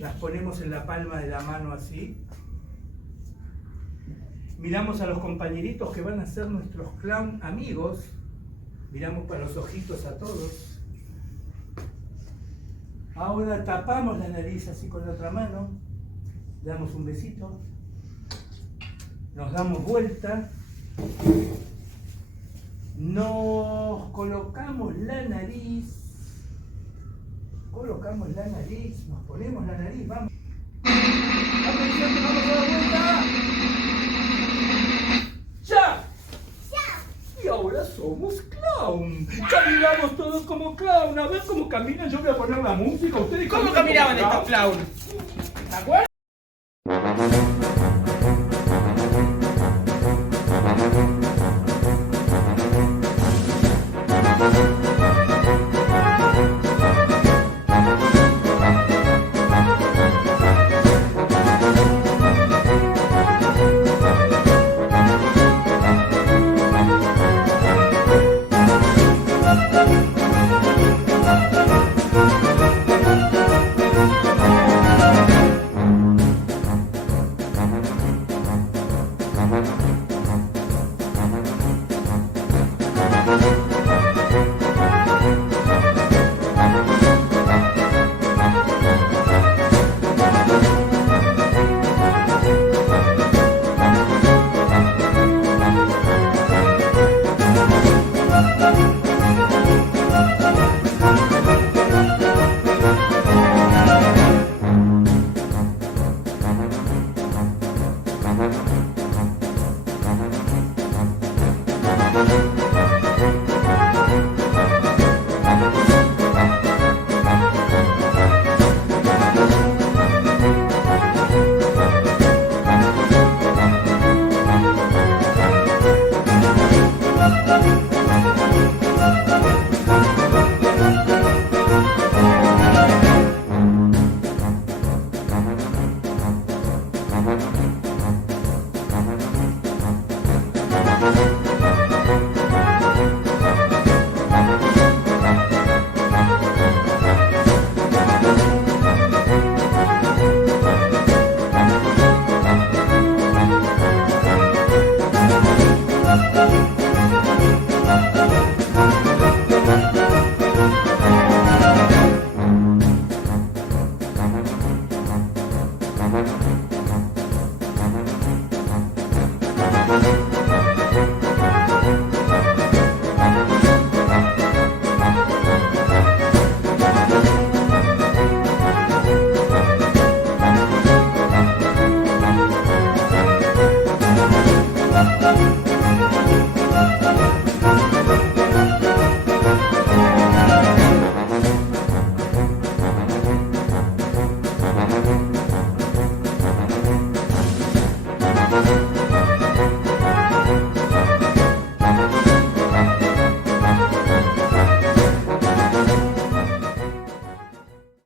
Las ponemos en la palma de la mano así. Miramos a los compañeritos que van a ser nuestros clown amigos. Miramos para los ojitos a todos. Ahora tapamos la nariz así con la otra mano. Le damos un besito. Nos damos vuelta. Nos colocamos la nariz. Colocamos la nariz, nos ponemos la nariz, vamos. ¡Atención que vamos a dar vuelta! ¡Ya! ¡Ya! Y ahora somos clown. Caminamos todos como clown. A ver cómo caminan, yo voy a poner la música. ¿Ustedes ¿Cómo caminaban estos clown? ¿Te acuerdas? Thank you.